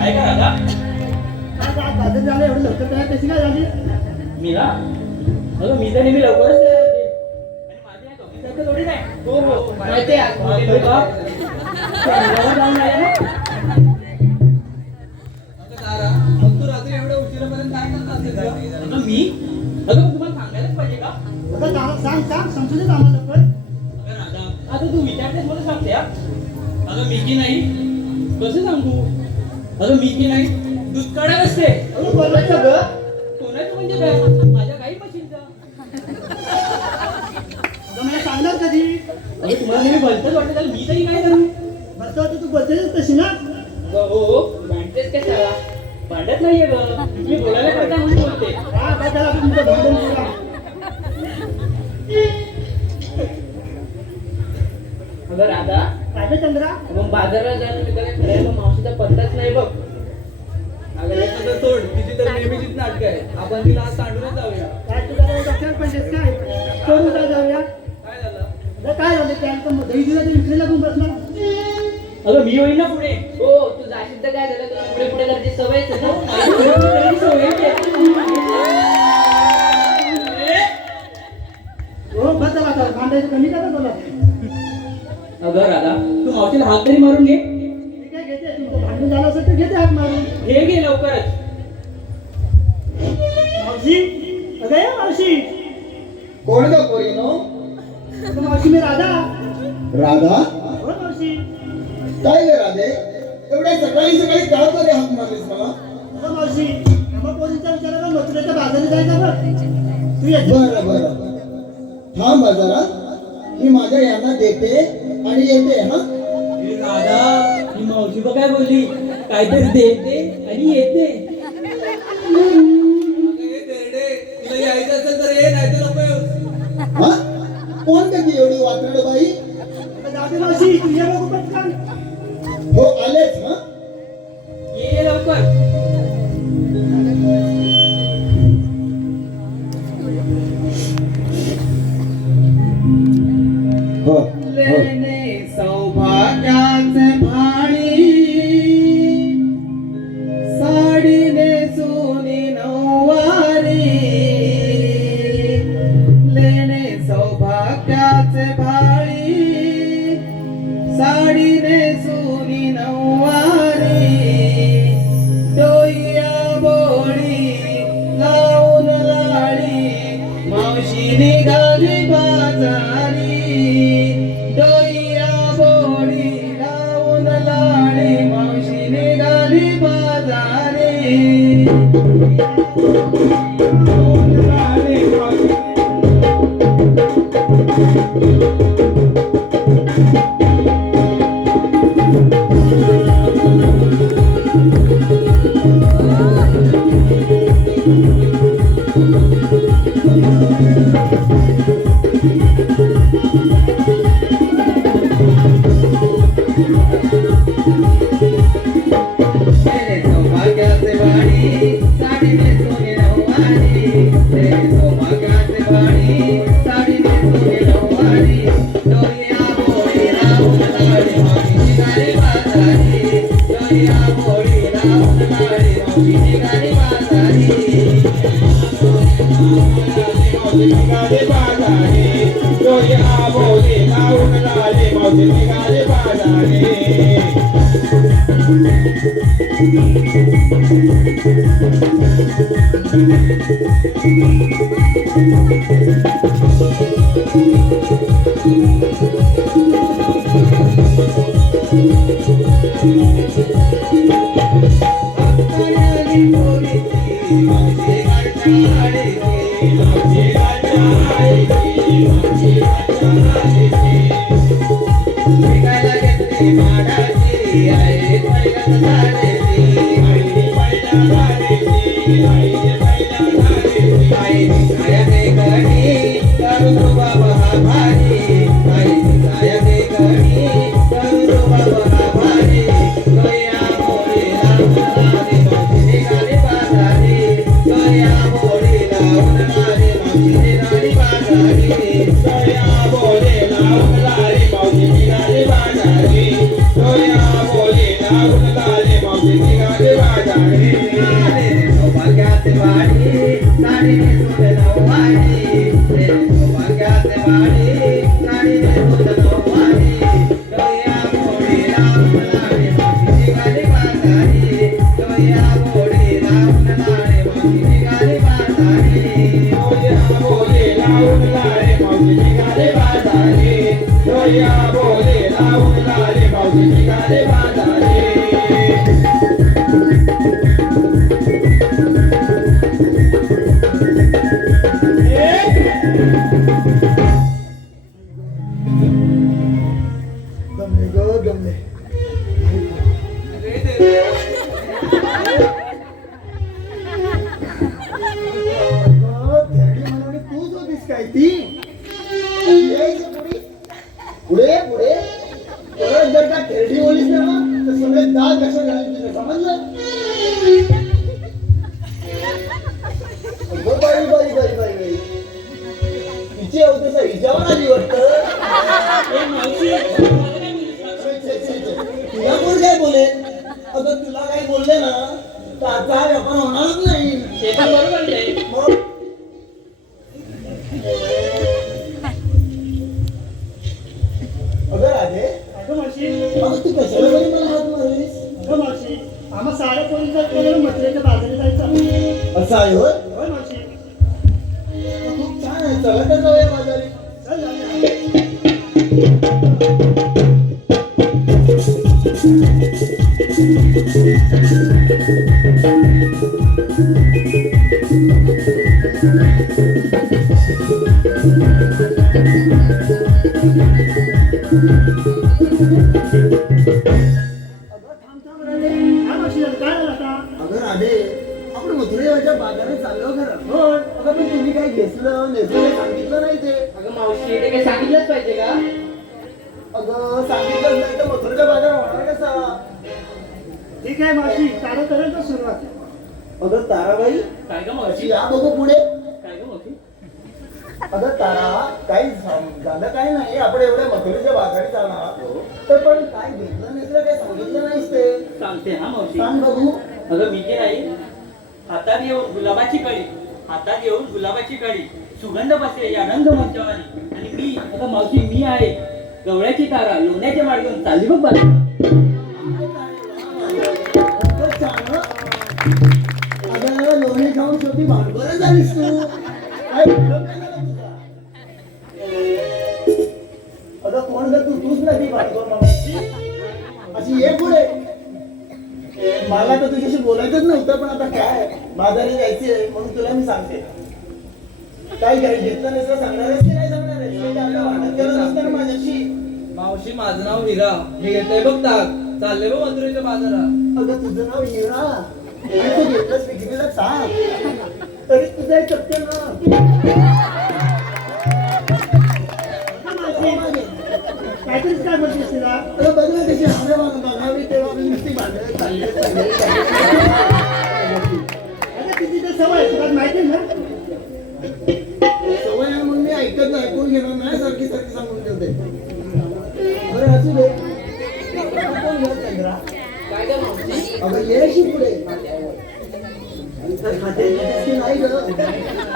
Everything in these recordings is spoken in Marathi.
काय का दादा? काय बाजार झालं एवढं लवकर तयार कशी काय झाली? मी ना अगं मी तर नेहमी लवकरच तयार होते. आणि माझी आई दोघींसारखं थोडी नाही. हो माहिती आहे आज का? शनिवारला जाऊन आले ना? मग तू रात्री एवढ्या उशिरापर्यंत काय करत असेल का? अगं मी अगं मग तुम्हाला सांगायलाच पाहिजे का? अगं सांग समजू दे आम्हाला लवकर. अगं राधा आता तू विचारतेस मला सांगते हा? अगं मी की नाही कसं सांगू? अगं मी की नाही दुष्काळ असते. अगं बोलायचं गं. कोणाचं म्हणजे काय? माझ्या काही मशीनचा. अगं मला सांगणार कधी? अगं तुम्हाला नेहमी भलतंच वाटतं तर मी तरी काय करू? बरं तर तू बोलतेस तशी ना. हो भांडतेस कशाला? भांडत नाहीये ग मी बोलायला करता म्हणून बोलते. हा काय झालं आता तुमचं भांडण करा. अगं राधा काय रे चंद्रा? मग बाजारात जाणं मी त्याला खऱ्या मावशीचा पत्ताच नाही बघ. अगं एखादं सोड, तिची तर नेहमीचीच नाटकं आहे. आपण तिला आज सांडूनच जाऊया. काय तुला काही डॉक्टर पाहिजेस काय? करू काय जाऊया? काय झालं? अगं काय झालं त्या दही दिला तर विक्रीला पण बसला. अगं मी होईन ना पुढे. हो तू जाशील तर काय झालं तुला पुढे पुढे करायची सवयच आहे ना. सवयच आहे. हो बस झाला आता भांडायचं कमी करा तुला. अगं राधा तू मावशीला हात तरी मारून घे. मी काय घेते तुमचं भांडण झालं असेल तर घेते हात मारून. हे घे लवकरच. मावशी अगं ये मावशी. कोण ग पोरीनो? अगं मावशी मी राधा. राधा? हो मावशी. काय ग राधे? एवढ्या सकाळी सकाळी का तरी हात मारलीस मला? अगं मावशी आम्हा पोरींच्या विचाराला मथुरेच्या बाजारात जायचं बघ. तू येते? बरं बरं थांब जरा, मी माझ्या यांना देते आणि येते. हा ए राधा ही मावशी बघ काय बोलली काहीतरी देते आणि येते. अगं हे तेरडे, तिला यायचं असेल तर ये, नाही तर नको येऊस. हा कोण का ती एवढी वात्रड बाई? अगं जाते मावशी तू ये बघू पटकन. हो आलेच. हा ये लवकर. हो लेणे सौभाग्याचे भाणी, साडीने सोनी नऊवारी. लेणे सौभाग्याचे भाणी, साडीने सोनी नऊवारी. डोईया बोळी लावून लाडी, मावशी निघाली बाजारी. डोईया बोळी लावून लाडी, मावशी निघाली बाजारी. लावून लाडी, मावशी तेरे सौभाग्याचे वाणी, साडीने सोने नऊवारी. तेरे सौभाग्याचे वाणी, साडीने सोने नऊवारी. डोईया बोळी लावून लाडी, मावशी निघाली बाजारी. डोईया बोळी लावून लाडी, मावशी निघाली बाजारी. मावशी निघाली बाजारी. डोईया बोळी लावून लाडी, मावशी निघाली बाजारी. Mausini शिकाले बाजारे सौभाग्याचे वाडी साडी नेसून नऊवारी सौभाग्याचे वाडी साडी नेसून नऊवारी गवया घोडी लावून लाडे मावशी निघाली बाजारी गवया घोडी लावून लाडे मावशी निघाली बाजारी बोले लावून लाडे मावशी निघाले बाजारी बोले लावून लाडे मावशी निघाले बाजारी गमले ग गमले. थेरडी म्हणाली तूच होतीस काय ती? यायचं पुढे पुढे परत जर का थेरडी बोलीस ना तर सगळे दात कशा घालून तुझं समजलं? अगं बाई बाई बाई बाई बाई तिची होते सर हिच्यावर आली वाटतं. ए, मावशी तुला कोण काय बोलेल? अगं तुला काही बोलले ना तर आता हा व्यापार होणारच नाही. ते तर बरोबर आहे. मग अगं राधे, अगं मावशी अगं तू कशाला बरी मला हात मारलीस? अगं मावशी आम्हा साऱ्या पोरींचा केलेलं मथुरेच्या बाजारी जायचं. असं आहे होय? होय मावशी. खूप छान आहे. चला तर जाऊया बाजारी. चल जाऊया. अगं थांब थांब राधे. हा मावशी काय झालं आता? अगं राधे, आपण मथुरेच्या बाजारात चाललो खरं. होय. अगं पण तुम्ही काय घेतलं नेसलं सांगितलं नाही ते. अगं मावशी ते काही सांगितलंच पाहिजे का? अगं सांगितलंच नाही तर मथुरेचा बाजार होणार कसा? ठीक आहे मावशी तारा करायचं सुरुवात. अगं ताराबाई, काय ग अशी मावशी? या बघू पुढे. काय ग मावशी? अगं तारा, काही झालं काय नाही. आपण एवढ्या मथुरेच्या बाजारी जाणार तर पण काय घेतलं नेसलं काय सांगितलं नाहीस ते. सांगते हा मावशी. सांग बघू. अगं मी जे नाही हातात येऊन गुलाबाची कळी, हातात येऊन गुलाबाची कळी, सुगंध बसले या रंगमंचावानी. आणि मी अगं मावशी मी आहे गवळ्याची तारा, लोण्याचे माड घेऊन चालली बघ बाला. खूपच छान हं. अगं लोणी खाऊन शेवटी भांडवल झालीस तू. काय उपयोग नाही झाला तुझा. अगं कोण ग तू? तूच नाही भांडवल मागायची. अशी ये पुढे. मला तर तुझ्याशी बोलायचंच नव्हतं पण आता काय बाजारी जायचंय म्हणून तुला मी सांगते. काय काय घेतलं नसलं सांगणार आहेस की नाही सांगणार आहेस? म्हणजे आपलं भांडण केलं नसतं ना माझ्याशी. मावशी माझं नाव हिरा मी घेतलंय बघ ताक चालले बघ मथुरेच्या बाजारात. अगं तुझं नाव हिरा आणि तू घेतलंस विक्रीला सांग तरी तुझं एक सत्य ना. काहीतरीच काय बोलतेस तिला? अगं बघ ना त्याची हवे बघावी तेव्हा मी नुसती भांडण चालली. अगं तिची तर सवय आहे, तुला माहिती आहे ना? सवय आहे म्हणून मी ऐकत नाही, ऐकून घेणार नाही, सारखी सारखी सांगून ठेवते. बरं असू दे. कोण घेत चंद्रा? काय ग मावशी? अगं ये शी पुढे. तर खाते घेतेस की नाही ग?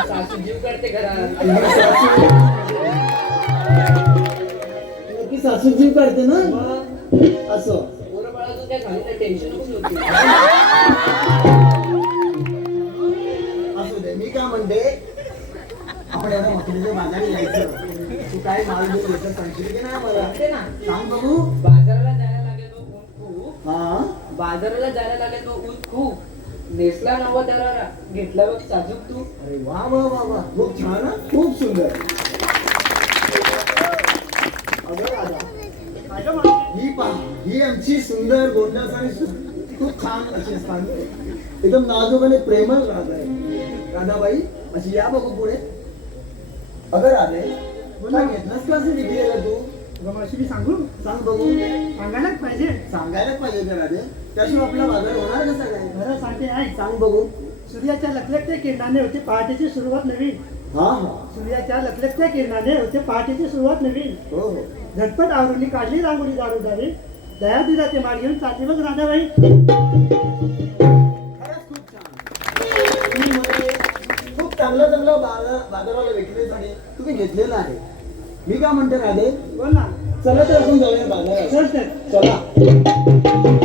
सासू जीव करते घरात. तुझी सासू नक्की सासू जीव काढते ना? असं पोरं बाळातून काय झाली नाही टेन्शन नको घेऊ. असू दे. मी काय म्हणते आपण एवढ्या मथुरेच्या बाजारी जायचं. तू काय माल घेऊन येतं सांगशील की नाही मला? सांगते ना. सांग बघू. बाजाराला जायला लागेल तो ऊन खूप. हा बाजाराला जायला लागेल तो ऊन खूप. नेसला नवा दरारा घेतला बघ साजूक तू. अरे वा वा वा वा खूप छान हं? खूप सुंदर. अगं राधा, अगं मावशी ही पहा ही आमची सुंदर गोंडस आणि खूप छान अशी स्थान एकदम नाजूक आणि प्रेमळ राधा आहे. राधाबाई अशी या बघू पुढे. अगं राधे काय घेतलंस का असं विक्रीला तू? अगं मावशी मी सांगू? सांग बघू. सांगायलाच पाहिजे. सांगायलाच पाहिजे का राधे? त्याशिवाय आपला बाजार होणार कसा काय? बरं सांगते ऐक. सांग बघू. सूर्याच्या लखलखत्या किरणाने होते पहाटेची सुरुवात नवीन. हा हा सूर्याच्या लखलखत्या किरणाने होते पहाटेची सुरुवात नवीन. हो हो झटपट आवरुनी काढली रांगोळी दारोदारी. दया दुधाचे माड घेऊन चालली बघ राधाबाई. चांगलं चांगलं बाजाराला विकण्यासाठी तुम्ही घेतलेलं आहे. मी काय म्हणते राधे, बोल ना. चला तर आपण जाऊया बाजारात. चल तर. चला.